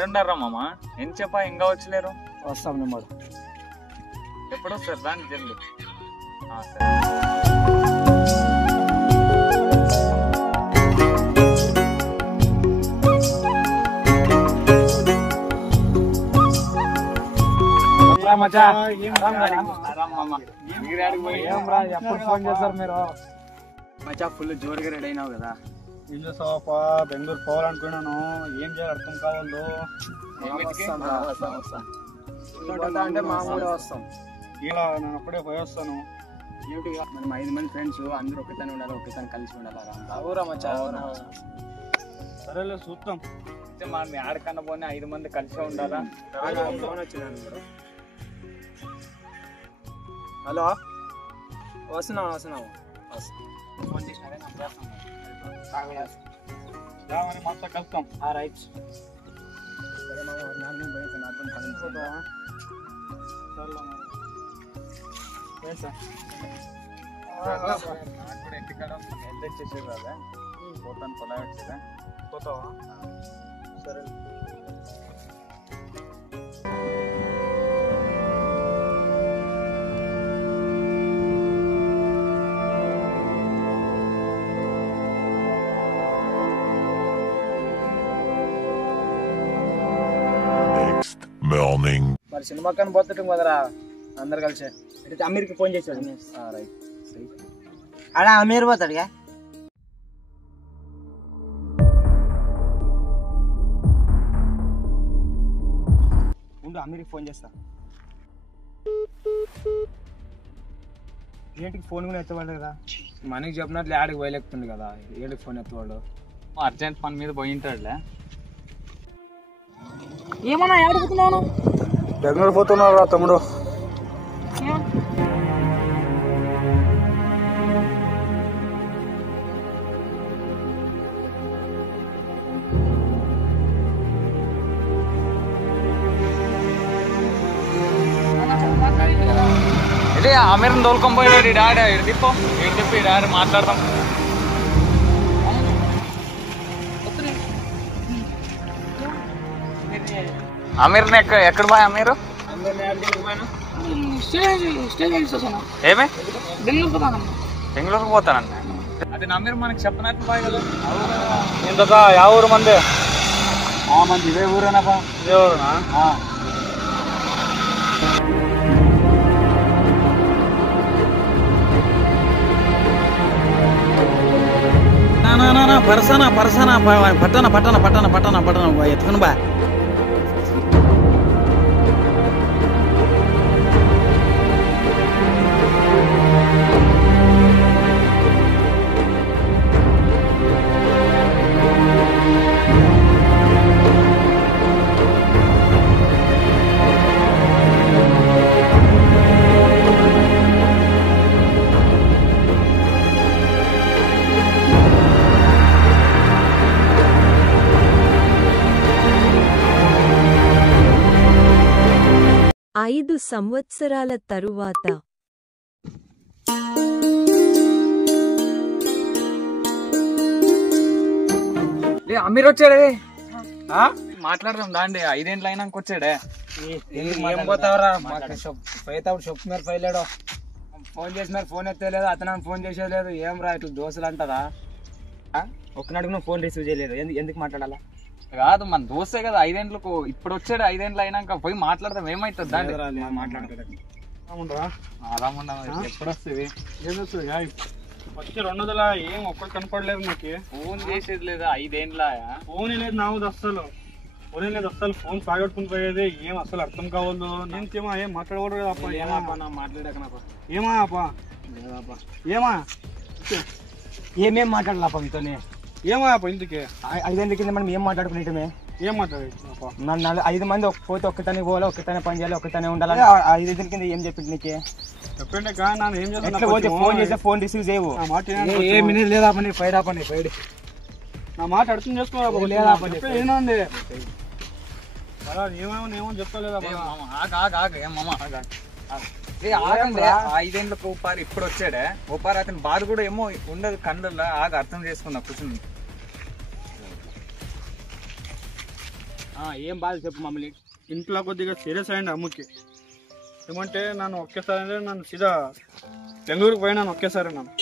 ఆడుండారా మామ ఏం చెప్పా ఇంకా వచ్చలేరు వస్తాం నెంబర్ ఎప్పుడు వస్తారు దాన్ని జల్లి ఎప్పుడు ఫోన్ చేస్తారు మీరు మచా ఫుల్ జోరుగా రెడీ అయినావు కదా ఏం చేస్తావా బెంగళూరు పోవాలనుకున్నాను ఏం చేయాలి అర్థం కావాలో అంటే మా కూడా వస్తాం ఇలా నేను అప్పుడే పోయి వస్తాను మనం 5 మంది ఫ్రెండ్స్ అందరూ ఒకతనే ఉండాలి ఒకతనే కలిసి ఉండాలి సరేలే చూద్దాం మనం ఆడకన్నా పోనీ 5 మంది కలిసి ఉండాలా హలో వస్తున్నావు ఫోన్ చేసినారే మొత్తం కలుస్తాం రైట్ ఇంటికాడ చేసేది కదా పోతాను పొలా వచ్చేదా పోతావా సరే మరి సినిమా కానీ పోతుంటాం కదరా అందరు కలిసి అయితే అమీర్కి ఫోన్ చేశాడు రైట్ అడా అమీర్ పోతాడుగా ఉండు అమీర్కి ఫోన్ చేస్తా ఏంటికి ఫోన్ కూడా ఎత్తవాడు కదా మనకి చెప్పినట్లు ఆడికి పోయలేకుతుంది కదా ఏడికి ఫోన్ ఎత్తవాడు అర్జెంట్ పని మీద పోయి ఉంటాడులే ఏమన్నా ఆడుకుతున్నాను బెంగళూరు పోతున్నావు రా తమ్ముడు ఇదే అమీర్ని తోలుకొని పోయినాడు ఈ డాడీ ఇటు తిప్పి ఈ డాడీ మాట్లాడదాం అమీర్ని ఎక్కడ పోయా అమీరు ఏమే బెంగళూరుకు పోతానన్న అది అమీర్ మనకి చెప్పినట్టు పోయి కదా ఎంత యా ఊరు మంది మంది ఇదే ఊరేనాపా ఇదే ఊరునా పరసనా పట్టణ ఎత్తుకుని బా ఐదు సంవత్సరాల తరువాత అమీర్ వచ్చాడే మాట్లాడదాం దాండి 5 ఏళ్ళు అయినాక వచ్చాడే ఏం పోతావరా పోతావు చెప్పు మీరు పోయలేడు ఫోన్ చేసినారు ఫోన్ ఎత్తలేదు అతను ఫోన్ చేసేది లేదు ఏం రా ఇట్లా దోశలు అంటారా ఒక్కనాడు నువ్వు ఫోన్ రిసీవ్ చేయలేదు ఎందుకు మాట్లాడాలా కాదు మన దోస్తే కదా 5 ఏళ్ళకు ఇప్పుడు వచ్చాడు 5 ఏళ్ళు అయినాక పోయి మాట్లాడదాం ఏమైతుంది దాండి ఎప్పుడు వస్తుంది వచ్చి 200 ఏం ఒక్కటి కనపడలేదు నాకు ఫోన్ చేసేది లేదా 5 ఏళ్ళ ఫోన్ లేదు నావుది అస్సలు ఫోన్ సాగొట్టుకుని పోయేది ఏం అసలు అర్థం కావద్దు నేను ఏం మాట్లాడకూడదు కదా అప్ప ఏమాపా నా మాట్లాడాకనాపా ఏమా అప్ప లేదాపా ఏమా ఏమేం మాట్లాడాలప్ప మీతోనే ఏమా అప్ప ఇంటికి 5 ఏళ్ళ కింద మనం ఏం మాట్లాడుకునేటమే ఏం మాట్లాడేది నన్ను 5 మంది పోతే ఒక్కతనే పోవాలి ఒక్కతనే పని చేయాలి ఒక్కతనే ఉండాలి 5 ఏళ్ళ కింద ఏం చెప్పింది నీకే చెప్పండి కానీ నన్ను ఏం చేస్తా ఫోన్ చేస్తే ఫోన్ రిసీవ్ చేయవు నా మాట ఏ మినిట్ లేదా పని ఫైడ్ ఆపని ఫైడ్ నా మాట అర్థం చేసుకోవాలి లేదా ఏనండి ఏమో చెప్తలేదా ఆగండి 5 ఏళ్ళకు ఓపారి ఇప్పుడు వచ్చాడే ఓపారి అతని బాధ కూడా ఏమో ఉండదు కండల్లో ఆగ అర్థం చేసుకున్నా కూర్చుని ఏం బాధ చెప్పు మమ్మల్ని. ఇంట్లో కొద్దిగా సీరియస్ అయ్యండి అమ్మకి. ఏమంటే నన్ను ఒకేసారి అంటే నన్ను సీదా బెంగళూరుకి పోయినాను ఒకేసారి. నన్ను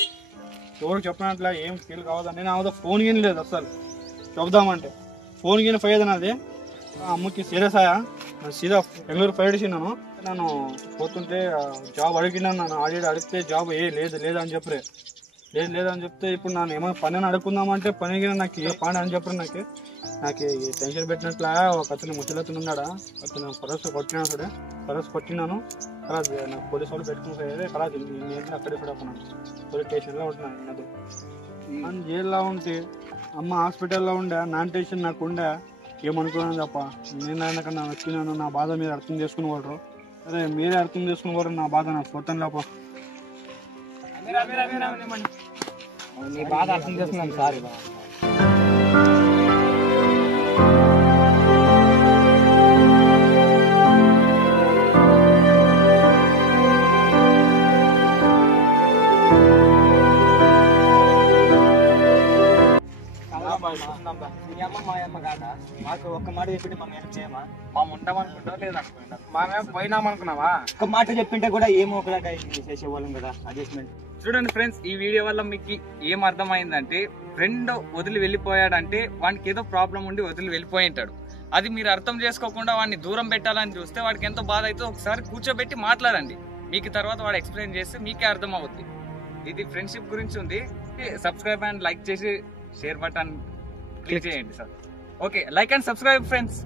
ఎవరికి చెప్పినట్లా ఏం ఫీల్ కావద్దని నేను ఆమెతో ఫోన్ గిని లేదు అసలు చెప్దామంటే. ఫోన్ గిని పోయేది నాది. అమ్మకి సీరియస్ అయ్యా నేను సీదా బెంగళూరు పోయేసినాను. నన్ను పోతుంటే జాబ్ అడిగినాను. నన్ను అడిగితే జాబ్ లేదు అని చెప్పరే. లేదని చెప్తే ఇప్పుడు నన్ను ఏమైనా పని అడుక్కుందామంటే పని నాకు ఏ పని అని చెప్పరు. నాకు టెన్షన్ పెట్టినట్లా ఒక అతను ముసలతను ఉన్నాడా, అతను పరస్ కొట్టినాను. అలా నాకు పోలీసు వాళ్ళు పెట్టుకుని అలా నేను అక్కడే కూడా పోలీస్ స్టేషన్లో ఉంటున్నాను. అని జైల్లో ఉంటే అమ్మ హాస్పిటల్లో ఉండే నాన్ టెన్షన్ నాకు ఉండే ఏమనుకున్నాను తప్ప. నేను ఆయనకన్నా వచ్చినాను. నా బాధ మీరు అర్థం చేసుకునేవాడు. అరే మీరే అర్థం చేసుకునేవారు నా బాధ. నాకు పొట్టం లేప నీ బాధ అర్థం చేసుకున్నాను సార్. మాకు ఒక్క మాట చెప్పింటే మనం ఏం చేయమా? మేము ఉంటామనుకుంటావా లేదనుకుంటా? మేము పోయినామనుకున్నావా? ఒక్క మాట చెప్పింటే కూడా ఏమో ఒకలాగా చేసేవాళ్ళం కదా అడ్జస్ట్మెంట్. చూడండి ఫ్రెండ్స్, ఈ వీడియో వల్ల మీకు ఏం అర్థమైందంటే, ఫ్రెండ్ వదిలి వెళ్ళిపోయాడంటే వానికి ఏదో ప్రాబ్లం ఉండి వదిలి వెళ్ళిపోయి ఉంటాడు. అది మీరు అర్థం చేసుకోకుండా వాడిని దూరం పెట్టాలని చూస్తే వాడికి ఎంతో బాధ అయితే ఒకసారి కూర్చోబెట్టి మాట్లాడండి. మీకు తర్వాత వాడు ఎక్స్ప్లెయిన్ చేస్తే మీకే అర్థం అవుద్ది. ఇది ఫ్రెండ్షిప్ గురించి ఉంది. సబ్స్క్రైబ్ అండ్ లైక్ చేసి షేర్ బటన్ క్లిక్ చేయండి sir. Okay, like and subscribe friends.